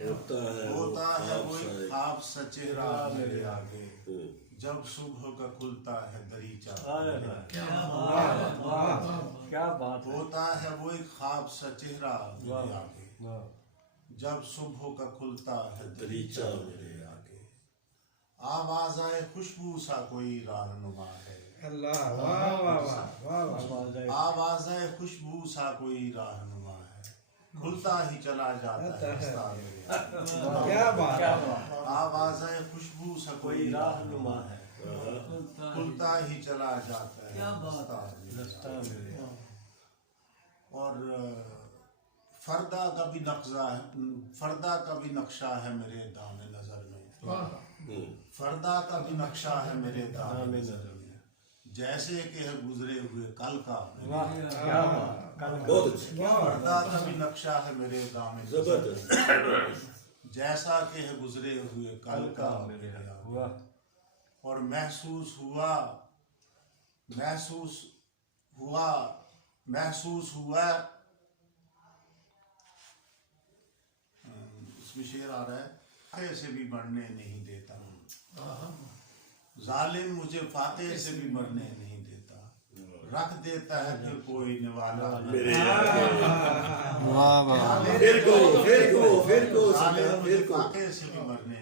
ہوتا ہے وہ خواب سا چہرہ میرے آگے جب صبح کا کھلتا ہے دریچہ کیا بات ہوتا ہے وہ ایک خواب سا چہرہ میرے آگے جب صبح کا کھلتا ہے دریچہ میرے آگے آواز آئے خوشبو سا کوئی رہنما ہے آواز آئے خوشبو سا کوئی رہنما ہے کھلتا ہی چلا جاتا ہے رستہ میرے آگے کیا بات آواز آئے خوشبو سا کوئی رہنما ہے کھلتا ہی چلا جاتا ہے رستہ میرے آگے اور فردا کا بھی نقشہ ہے فردا کا بھی نقشہ ہے میرے دام نظر میں فردا کا بھی نقشہ ہے میرے دام نظر میں جیسے کہ ہے گزرے ہوئے کل کا فردا کا بھی نقشہ ہے میرے دام نظر میں جیسا کہ ہے گزرے ہوئے کل کا میرے آگے اور محسوس ہوا اس میں شعر آ رہا ہے فاتح سے بھی مرنے نہیں دیتا ظالم مجھے فاتح سے بھی مرنے نہیں دیتا رکھ دیتا ہے پھر کوئی نوالا فاتح سے بھی مرنے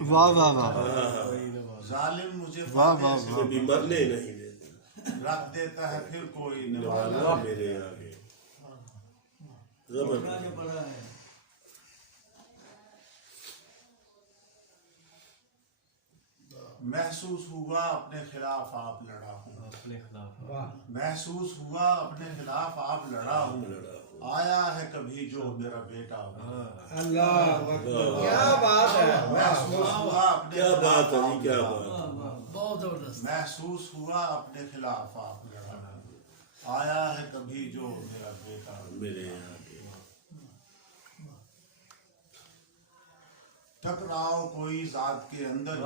ظالم مجھے فاتح سے بھی مرنے نہیں دیتا رکھ دیتا ہے پھر کوئی نوالا میرے آگے محسوس ہوا اپنے خلاف آپ لڑا ہوں محسوس ہوا اپنے خلاف آپ لڑا ہوں آیا ہے کبھی جو میرا بیٹا اللہ کیا بات ہے محسوس ہوا اپنے خلاف آپ لڑا ہوں محسوس ہوا اپنے خلاف آپ لڑا ہوں آیا ہے کبھی جو میرا بیٹا میرے ٹکراؤ کوئی ذات کے اندر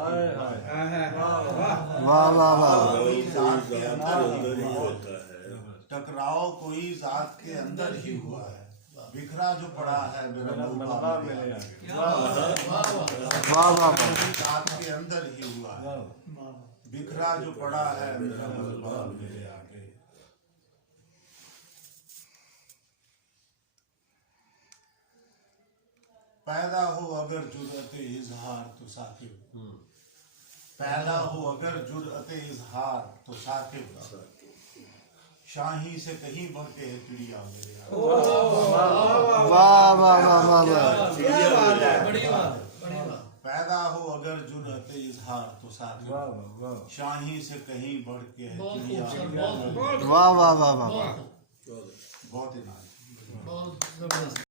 ٹکراؤ کوئی ذات کے اندر ہی ہوا ہے بکھرا جو پڑا ہے میرا ملبہ میرے ذات کے اندر ہی ہوا ہے بکھرا جو پڑا ہے میرا ملبہ میرے آگے پیدا ہو اگر جرأت اظہار تو ثاقب پیدا ہو اگر جرأت اظہار تو ثاقب شاہی سے کہیں بڑھ کے ہے چڑیا میرے پیدا ہو اگر جرأت اظہار تو ثاقب شاہی سے کہیں بڑھ کے ہے چڑیا بہت